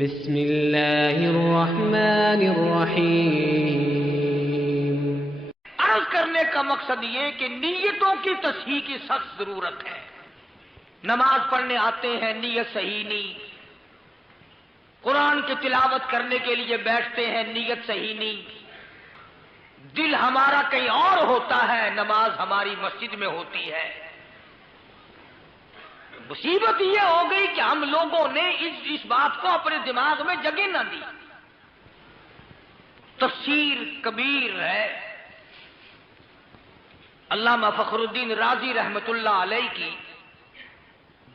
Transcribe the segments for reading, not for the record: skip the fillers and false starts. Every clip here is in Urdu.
بسم اللہ الرحمن الرحیم۔ عرض کرنے کا مقصد یہ کہ نیتوں کی تصحیح کی سخت ضرورت ہے۔ نماز پڑھنے آتے ہیں، نیت صحیح نہیں، قرآن کی تلاوت کرنے کے لیے بیٹھتے ہیں، نیت صحیح نہیں، دل ہمارا کہیں اور ہوتا ہے، نماز ہماری مسجد میں ہوتی ہے۔ مصیبت یہ ہو گئی کہ ہم لوگوں نے اس بات کو اپنے دماغ میں جگہ نہ دی۔ تفسیر کبیر ہے، علامہ فخر الدین رازی رحمت اللہ علیہ کی،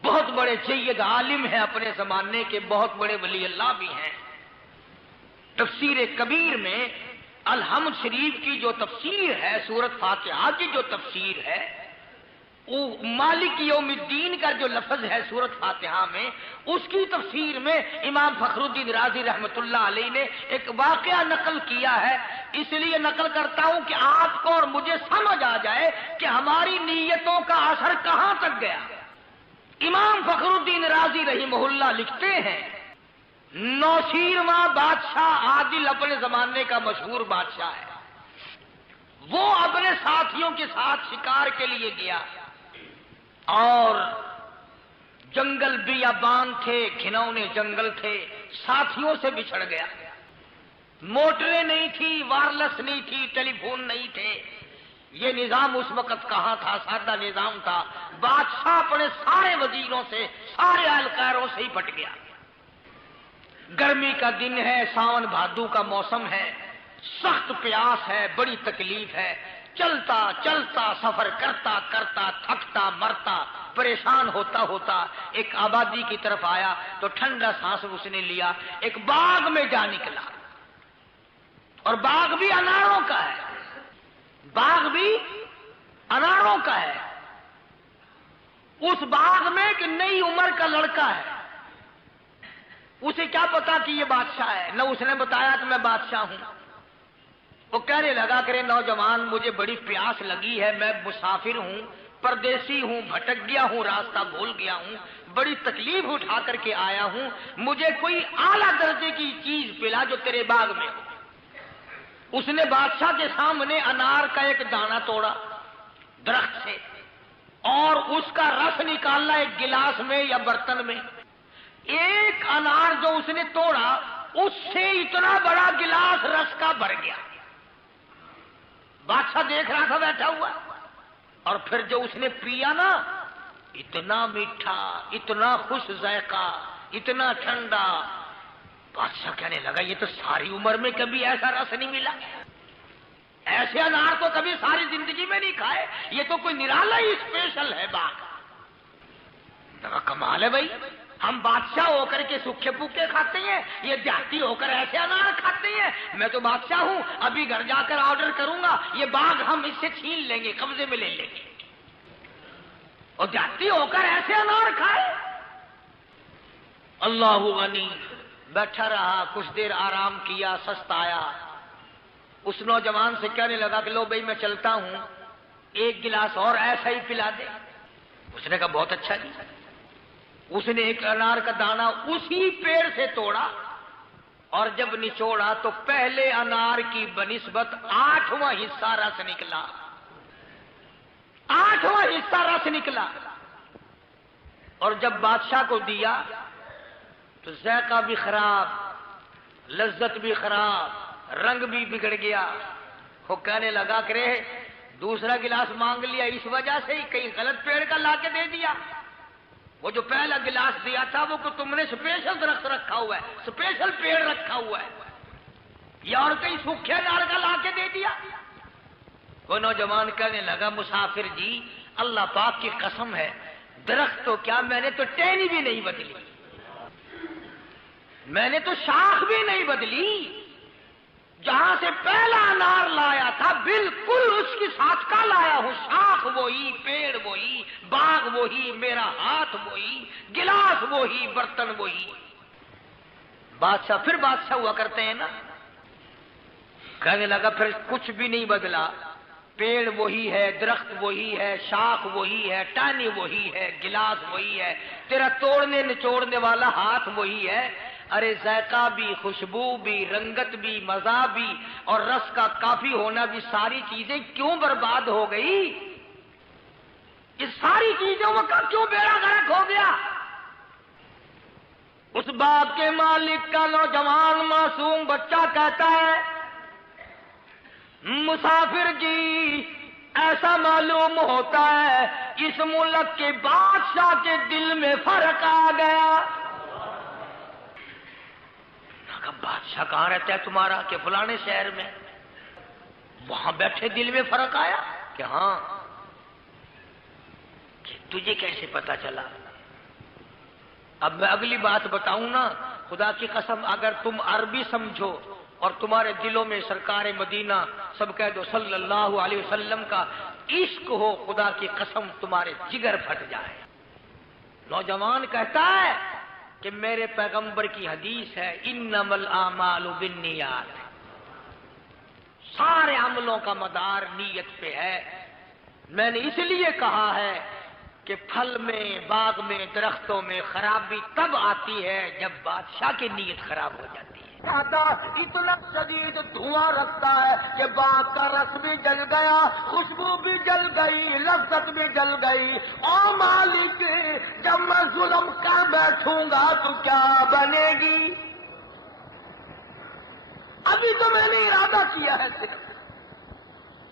بہت بڑے سید عالم ہیں اپنے زمانے کے، بہت بڑے ولی اللہ بھی ہیں۔ تفسیر کبیر میں الحمد شریف کی جو تفسیر ہے، سورۃ فاتحہ کی جو تفسیر ہے، وہ مالک یوم الدین کا جو لفظ ہے سورۃ فاتحہ میں، اس کی تفسیر میں امام فخر الدین رازی رحمت اللہ علیہ نے ایک واقعہ نقل کیا ہے۔ اس لیے نقل کرتا ہوں کہ آپ کو اور مجھے سمجھ آ جائے کہ ہماری نیتوں کا اثر کہاں تک گیا۔ امام فخر الدین رازی رحمہ اللہ لکھتے ہیں، نوشیرواں بادشاہ عادل اپنے زمانے کا مشہور بادشاہ ہے، وہ اپنے ساتھیوں کے ساتھ شکار کے لیے گیا اور جنگل بیابان تھے، گھنونے جنگل تھے، ساتھیوں سے بچھڑ گیا۔ موٹریں نہیں تھی، وائرلیس نہیں تھی، ٹیلی فون نہیں تھے، یہ نظام اس وقت کہاں تھا، سادہ نظام تھا۔ بادشاہ اپنے سارے وزیروں سے، سارے اہلکاروں سے ہی پٹ گیا۔ گرمی کا دن ہے، ساون بھادو کا موسم ہے، سخت پیاس ہے، بڑی تکلیف ہے، چلتا چلتا سفر کرتا کرتا تھکتا مرتا پریشان ہوتا ہوتا ایک آبادی کی طرف آیا تو ٹھنڈا سانس اس نے لیا، ایک باغ میں جا نکلا، اور باغ بھی اناروں کا ہے، باغ بھی اناروں کا ہے۔ اس باغ میں ایک نئی عمر کا لڑکا ہے، اسے کیا پتا کہ یہ بادشاہ ہے، نہ اس نے بتایا کہ میں بادشاہ ہوں۔ وہ کہنے لگا کہ نوجوان، مجھے بڑی پیاس لگی ہے، میں مسافر ہوں، پردیسی ہوں، بھٹک گیا ہوں، راستہ بھول گیا ہوں، بڑی تکلیف اٹھا کر کے آیا ہوں، مجھے کوئی اعلیٰ درجے کی چیز پلا جو تیرے باغ میں ہو۔ اس نے بادشاہ کے سامنے انار کا ایک دانہ توڑا درخت سے، اور اس کا رس نکالا ایک گلاس میں یا برتن میں۔ ایک انار جو اس نے توڑا، اس سے اتنا بڑا گلاس رس کا بھر گیا۔ بادشاہ دیکھ رہا تھا بیٹھا ہوا، اور پھر جو اس نے پیا نا، اتنا میٹھا، اتنا خوش ذائقہ، اتنا ٹھنڈا۔ بادشاہ کہنے لگا یہ تو ساری عمر میں کبھی ایسا رس نہیں ملا، ایسے انار تو کبھی ساری زندگی میں نہیں کھائے، یہ تو کوئی نرالا ہی اسپیشل ہے باغ۔ کمال ہے بھائی، ہم بادشاہ ہو کر کے سوکھے پوکے کھاتے ہیں، یہ دیہاتی ہو کر ایسے انار کھاتے ہیں۔ میں تو بادشاہ ہوں، ابھی گھر جا کر آرڈر کروں گا، یہ باغ ہم اس سے چھین لیں گے، قبضے میں لے لیں گے، اور دیہاتی ہو کر ایسے انار کھائے۔ اللہ غنی بیٹھا رہا، کچھ دیر آرام کیا، سستا آیا، اس نوجوان سے کہنے لگا کہ لو بھائی میں چلتا ہوں، ایک گلاس اور ایسا ہی پلا دے۔ اس نے کہا بہت اچھا جی۔ اس نے ایک انار کا دانہ اسی پیڑ سے توڑا، اور جب نچوڑا تو پہلے انار کی بنسبت 8واں حصہ رس نکلا، 8واں حصہ رس نکلا۔ اور جب بادشاہ کو دیا تو ذائقہ بھی خراب، لذت بھی خراب، رنگ بھی بگڑ گیا۔ وہ کہنے لگا کہ رے دوسرا گلاس مانگ لیا اس وجہ سے ہی، کہیں غلط پیڑ کا لا کے دے دیا؟ وہ جو پہلا گلاس دیا تھا وہ تم نے اسپیشل درخت رکھا ہوا ہے، اسپیشل پیڑ رکھا ہوا ہے، یا اور کہیں سوکھے انار کا لا کے دے دیا؟ وہ نوجوان کہنے لگا مسافر جی، اللہ پاک کی قسم ہے، درخت تو کیا، میں نے تو ٹہنی بھی نہیں بدلی، میں نے تو شاخ بھی نہیں بدلی، جہاں سے پہلا انار لایا تھا بالکل اس کے ساتھ کا لایا ہوں، شاخ وہی، پیڑ وہی، باغ وہی، میرا ہاتھ وہی، گلاس وہی، برتن وہی۔ بادشاہ پھر بادشاہ ہوا کرتے ہیں نا، کہنے لگا پھر کچھ بھی نہیں بدلا، پیڑ وہی ہے، درخت وہی ہے، شاخ وہی ہے، ٹہنی وہی ہے، گلاس وہی ہے، تیرا توڑنے نچوڑنے والا ہاتھ وہی ہے۔ ارے ذائقہ بھی، خوشبو بھی، رنگت بھی، مزہ بھی اور رس کا کافی ہونا بھی، ساری چیزیں کیوں برباد ہو گئی؟ یہ ساری چیزوں کا کیوں بیڑا غرق ہو گیا؟ اس باغ کے مالک کا نوجوان معصوم بچہ کہتا ہے، مسافر جی ایسا معلوم ہوتا ہے اس ملک کے بادشاہ کے دل میں فرق آ گیا۔ بادشاہ کہاں رہتا ہے تمہارا؟ کہ فلانے شہر میں۔ وہاں بیٹھے دل میں فرق آیا کہ ہاں۔ کہ تجھے کیسے پتا چلا؟ اب میں اگلی بات بتاؤں نا، خدا کی قسم اگر تم عربی سمجھو اور تمہارے دلوں میں سرکار مدینہ سب کہہ دو صلی اللہ علیہ وسلم کا عشق ہو، خدا کی قسم تمہارے جگر پھٹ جائے۔ نوجوان کہتا ہے کہ میرے پیغمبر کی حدیث ہے، انما الاعمال بالنیات، سارے عملوں کا مدار نیت پہ ہے۔ میں نے اس لیے کہا ہے کہ پھل میں، باغ میں، درختوں میں خرابی تب آتی ہے جب بادشاہ کی نیت خراب ہو جاتی ہے۔ اتنا شدید دھواں رکھتا ہے کہ باغ کا رس بھی جل گیا، خوشبو بھی جل گئی، لذت بھی جل گئی۔ او مالک، جب میں ظلم کر بیٹھوں گا تو کیا بنے گی؟ ابھی تو میں نے ارادہ کیا ہے صرف،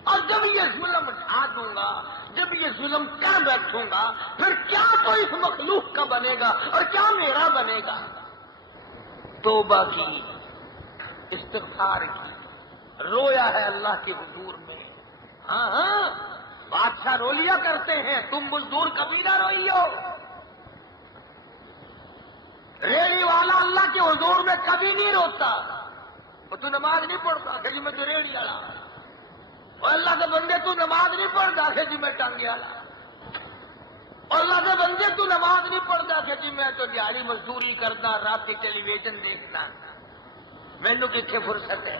اور جب یہ ظلم ڈھا دوں گا، جب یہ ظلم کر بیٹھوں گا، پھر کیا تو اس مخلوق کا بنے گا اور کیا میرا بنے گا؟ توبہ کی، استغفار کی، رویا ہے اللہ کے حضور میں۔ ہاں ہاں، بادشاہ رو لیا کرتے ہیں، تم مزدور کبھی نہ روئی ہو۔ ریڑھی والا اللہ کے حضور میں کبھی نہیں روتا۔ وہ تو نماز نہیں پڑھتا کہ جی میں تو ریڑھی والا، اور اللہ کے بندے تو نماز نہیں پڑھتا کہ جی میں ٹانگے والا، اور اللہ کے بندے تو نماز نہیں پڑھتا کہ جی میں تو دیہڑی مزدوری کرتا، رات کی ٹیلی ویژن دیکھتا، مینو کتنے فرصت ہے۔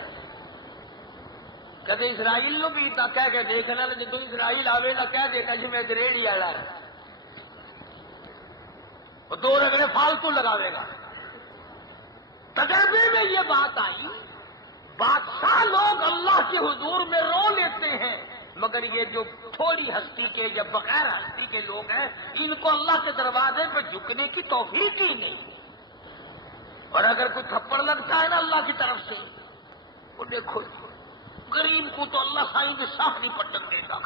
کدے اسرائیل نو بھی کہہ کے دیکھنا، جدو اسرائیل آئے گا کہہ دیتا جی میں ریڑھی والا ہے، وہ دو رگڑے فالتو لگاوے گا۔ تجربے میں یہ بات آئی، بادشاہ لوگ اللہ کے حضور میں رو لیتے ہیں، مگر یہ جو تھوڑی ہستی کے یا بغیر ہستی کے لوگ ہیں، ان کو اللہ کے دروازے پہ جھکنے کی توفیق ہی نہیں۔ اور اگر کوئی تھپڑ لگتا ہے نا اللہ کی طرف سے، وہ دیکھو غریب کو تو اللہ سائی میں صاف نہیں پٹک دیتا۔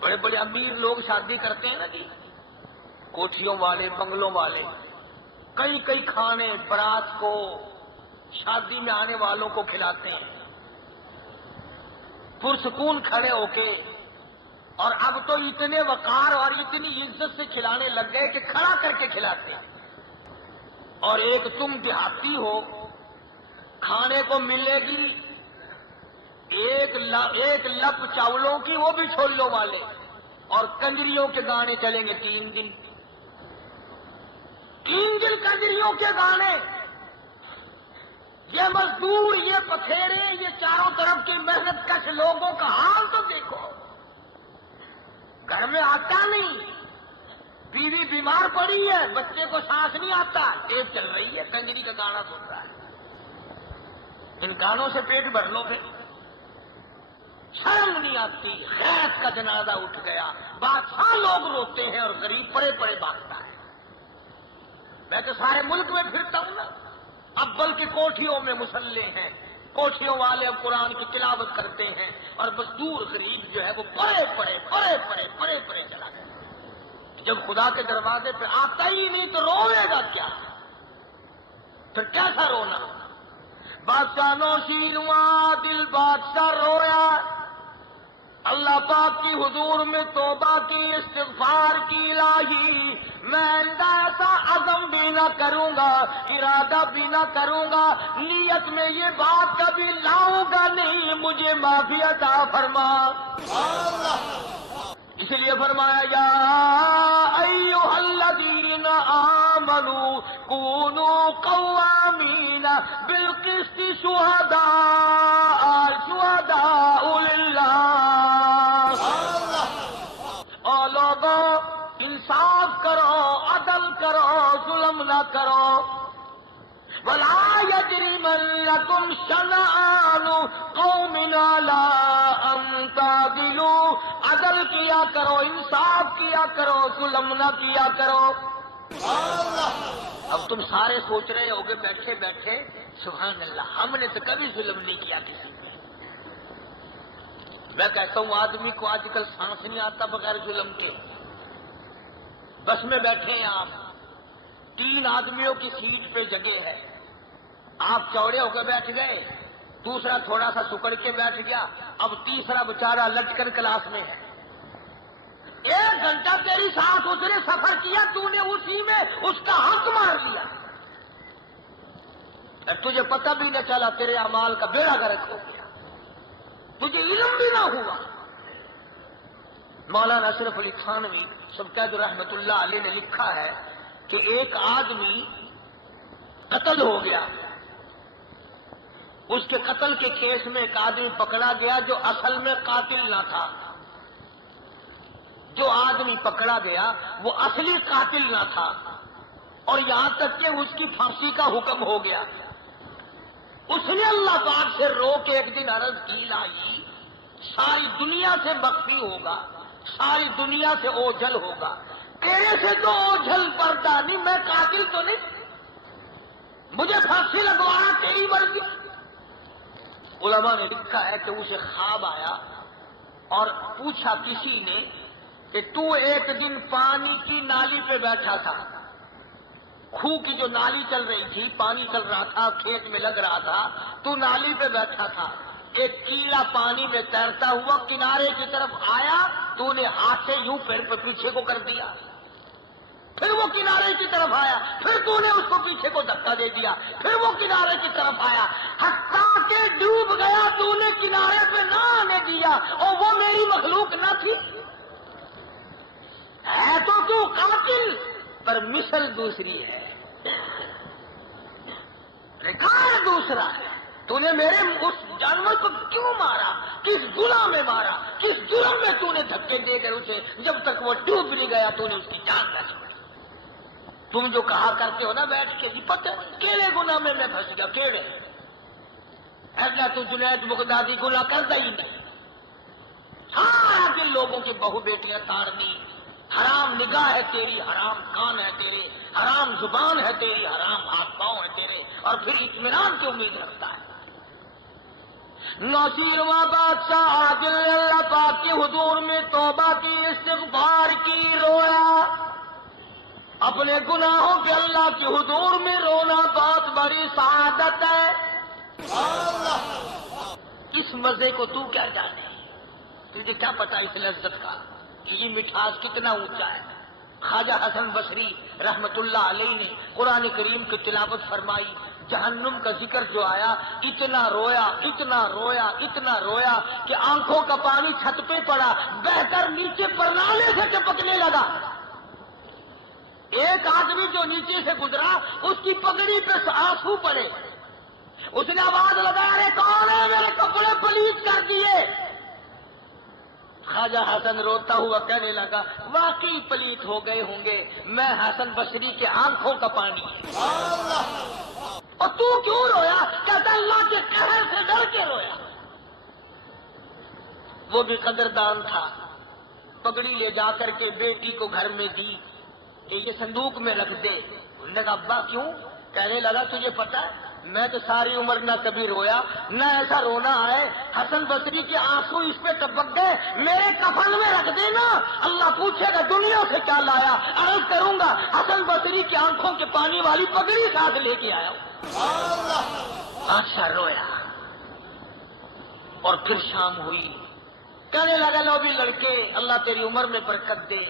بڑے بڑے امیر لوگ شادی کرتے ہیں نا جی، کوٹھیوں والے، بنگلوں والے، کئی کئی کھانے برات کو، شادی میں آنے والوں کو کھلاتے ہیں پرسکون کھڑے ہو کے، اور اب تو اتنے وقار اور اتنی عزت سے کھلانے لگ گئے کہ کھڑا کر کے کھلاتے ہیں۔ اور ایک تم دیہاتی ہو، کھانے کو ملے گی ایک لپ چاولوں کی، وہ بھی چھولوں والے، اور کنجریوں کے گانے چلیں گے 3 دن، 3 دن کنجریوں کے گانے۔ یہ مزدور، یہ پتھیرے، یہ چاروں طرف کی محنت کش لوگوں کا حال تو دیکھو۔ گھر میں آتا نہیں، بیوی بیمار پڑی ہے، بچے کو سانس نہیں آتا، ٹیپ چل رہی ہے، کنجری کا گانا سن رہا ہے۔ ان گانوں سے پیٹ بھر لو، پھر شرم نہیں آتی۔ غیرت کا جنازہ اٹھ گیا، بادشاہ لوگ روتے ہیں اور غریب پڑے پڑے بھاگتا ہے۔ میں تو سارے ملک میں پھرتا ہوں نا، اب بلکہ کوٹھیوں میں مصلے ہیں، کوٹھیوں والے اب قرآن کی تلاوت کرتے ہیں، اور مزدور غریب جو ہے وہ پڑے پڑے چلا گیا۔ جب خدا کے دروازے پہ آتا ہی نہیں تو روے گا کیا؟ پھر کیسا رونا؟ بادشاہ نوشین ہوا، دل بادشاہ رویا، اللہ پاک کی حضور میں توبہ کی، استغفار کی، الہی میں آئندہ ایسا عزم بھی نہ کروں گا، ارادہ بھی نہ کروں گا، نیت میں یہ بات کبھی لاؤں گا نہیں، مجھے معافی عطا فرما۔ اس لیے فرمایا یا ایھا الذین آمنوا کونوا قوامین بالقسط شہداء للہ۔ اور لوگوں انصاف کرو، عدل کرو، ظلم نہ کرو۔ وَلَا يَجْرِمَنَّكُمْ شَنَآنُ قَوْمٍ عَلَىٰ أَن تَعْدِلُوا، عدل کیا کرو، انصاف کیا کرو، ظلم نہ کیا کرو۔ اب تم سارے سوچ رہے ہوگے بیٹھے بیٹھے، سبحان اللہ، ہم نے تو کبھی ظلم نہیں کیا کسی پہ۔ میں کہتا ہوں آدمی کو آج کل سانس نہیں آتا بغیر ظلم کے۔ بس میں بیٹھے ہیں آپ، 3 آدمیوں کی سیٹ پہ جگہ ہے، آپ چوڑے ہو کے بیٹھ گئے، دوسرا تھوڑا سا سکڑ کے بیٹھ گیا، اب تیسرا بےچارا لٹکن کلاس میں ہے۔ 1 گھنٹہ تیری ساتھ اس نے سفر کیا، تو نے اسی میں اس کا حق مار لیا، تجھے پتہ بھی نہ چلا، تیرے اعمال کا بیڑا غرق ہو گیا، تجھے علم بھی نہ ہوا۔ مولانا اشرف علی تھانوی سبکید رحمت اللہ علیہ نے لکھا ہے کہ ایک آدمی قتل ہو گیا، اس کے قتل کے کیس میں ایک آدمی پکڑا گیا جو اصل میں قاتل نہ تھا۔ جو آدمی پکڑا گیا وہ اصلی قاتل نہ تھا، اور یہاں تک کہ اس کی پھانسی کا حکم ہو گیا۔ اس نے اللہ پاک سے رو کے ایک دن عرض کی، الہی ساری دنیا سے مخفی ہوگا، ساری دنیا سے اوجھل ہوگا، تیرے سے تو اوجھل پردہ نہیں، میں قاتل تو نہیں، مجھے پھانسی لگوانا تیری مرضی۔ علماء نے لکھا ہے کہ اسے خواب آیا اور پوچھا کسی نے کہ تو ایک دن پانی کی نالی پہ بیٹھا تھا، کھو کی جو نالی چل رہی تھی، پانی چل رہا تھا، کھیت میں لگ رہا تھا، تو نالی پہ بیٹھا تھا، ایک کیڑا پانی میں تیرتا ہوا کنارے کی طرف آیا، تو نے ہاتھ سے یوں پیر پہ پیچھے کو کر دیا، پھر وہ کنارے کی طرف آیا، پھر تو نے اس کو پیچھے کو دھکا دے دیا، پھر وہ کنارے کی طرف آیا، حتیٰ کہ ڈوب گیا، تو نے کنارے پہ نہ آنے دیا، اور وہ میری مخلوق نہ تھی۔ ہے تو قاتل، پر مثل دوسری ہے، ریکارڈ دوسرا ہے۔ تو نے میرے اس جانور کو کیوں مارا، کس گناہ میں مارا، کس جرم میں تو نے دھکے دے کر اسے، جب تک وہ ڈوب نہیں گیا تو نے اس کی جان نہ چھوڑی۔ تم جو کہا کرتے ہو نا بیٹھ کے، پتہ کیڑے گناہ میں پھنس گیا، کیڑے ایسا تو جنید بغدادی گناہ کرتا ہی نہیں، سارا دن لوگوں کی بہو بیٹیاں تاڑنی، حرام نگاہ ہے تیری، حرام کان ہے تیرے، حرام زبان ہے تیری، حرام ہاتھ پاؤں ہے تیرے، اور پھر اطمینان کی امید رکھتا ہے۔ نوشیرواں بادشاہ عادل نے اللہ پاک کے حضور میں توبہ کی، استغفار کی، رویا۔ اپنے گناہوں کے اللہ کے حضور میں رونا بہت بڑی سعادت ہے۔ اس مزے کو تو کیا جانے، تجھے کیا پتا اس لذت کا کہ یہ مٹھاس کتنا اونچا ہے۔ خواجہ حسن بصری رحمت اللہ علیہ نے قرآن کریم کی تلاوت فرمائی، جہنم کا ذکر جو آیا، اتنا رویا، اتنا رویا، اتنا رویا کہ آنکھوں کا پانی چھت پہ پڑا، بہ کر نیچے پرنالے سے ٹپکنے لگا۔ ایک آدمی جو نیچے سے گزرا، اس کی پگڑی پہ آنسو پڑے، اس نے آواز لگایا، ارے کون ہے، میرے کپڑے پلیت کر دیے۔ خواجہ حسن روتا ہوا کہنے لگا، واقعی پلیت ہو گئے ہوں گے، میں حسن بصری کے آنکھوں کا پانی۔ اور تو کیوں رویا؟ کہتا اللہ کے قہر سے ڈر کے رویا۔ وہ بھی قدردان تھا، پگڑی لے جا کر کے بیٹی کو گھر میں دی کہ یہ صندوق میں رکھ دے۔ انہوں نے کہا ابا کیوں؟ کہنے لگا تجھے پتا ہے میں تو ساری عمر نہ کبھی رویا، نہ ایسا رونا آئے، حسن بصری کے آنسو اس پہ ٹپک گئے، میرے کفن میں رکھ دینا، اللہ پوچھے گا دنیا سے کیا لایا، عرض کروں گا حسن بصری کی آنکھوں کے پانی والی پگڑی ساتھ لے کے آیا ہوں۔ بادشاہ رویا، اور پھر شام ہوئی، کہنے لگا لو بھی لڑکے اللہ تیری عمر میں برکت دے،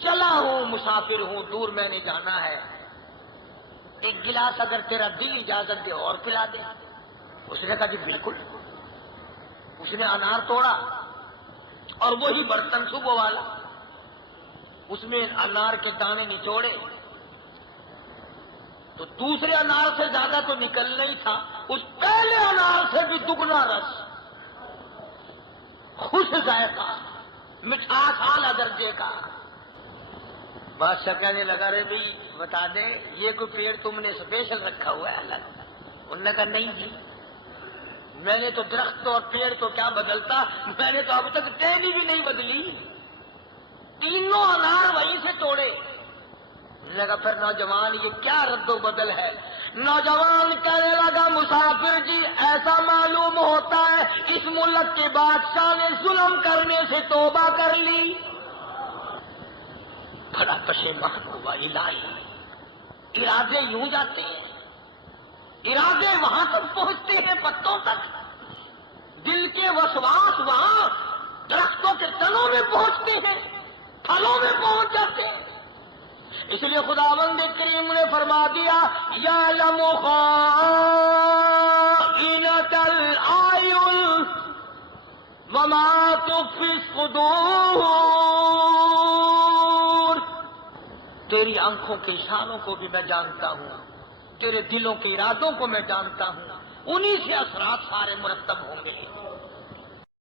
چلا ہوں مسافر ہوں، دور میں نے جانا ہے، ایک گلاس اگر تیرا دل اجازت دے اور پلا دے۔ اس نے کہا جی بالکل۔ اس نے انار توڑا اور وہی برتن صبح والا، اس میں انار کے دانے نچوڑے تو دوسرے انار سے زیادہ تو نکلنا ہی تھا، اس پہلے انار سے بھی دگنا رس، خوش ذائقہ، مٹھاس اعلیٰ درجے کا۔ بادشاہ کہنے لگا رے بھائی بتا دیں یہ کوئی پیڑ تم نے اسپیشل رکھا ہوا ہے الگ؟ انہوں نے کہا نہیں جی، میں نے تو درخت اور پیڑ تو کیا بدلتا، میں نے تو اب تک ٹہنی بھی نہیں بدلی، تینوں انار وہیں سے توڑے۔ انہوں نے کہا پھر نوجوان یہ کیا رد و بدل ہے؟ نوجوان کہنے لگا مسافر جی ایسا معلوم ہوتا ہے اس ملک کے بادشاہ نے ظلم کرنے سے توبہ کر لی۔ بڑا پشیمان ہوا، الہی ارادے یوں جاتے ہیں، ارادے وہاں تک پہنچتے ہیں پتوں تک، دل کے وسواس وہاں درختوں کے تنوں میں پہنچتے ہیں، پھلوں میں پہنچ جاتے ہیں۔ اس لیے خداوند کریم نے فرما دیا یعلم خائنۃ الاعین وما تخفی الصدور، تیری آنکھوں کے اشاروں کو بھی میں جانتا ہوں، تیرے دلوں کے ارادوں کو میں جانتا ہوں، انہی سے اثرات سارے مرتب ہوں گے۔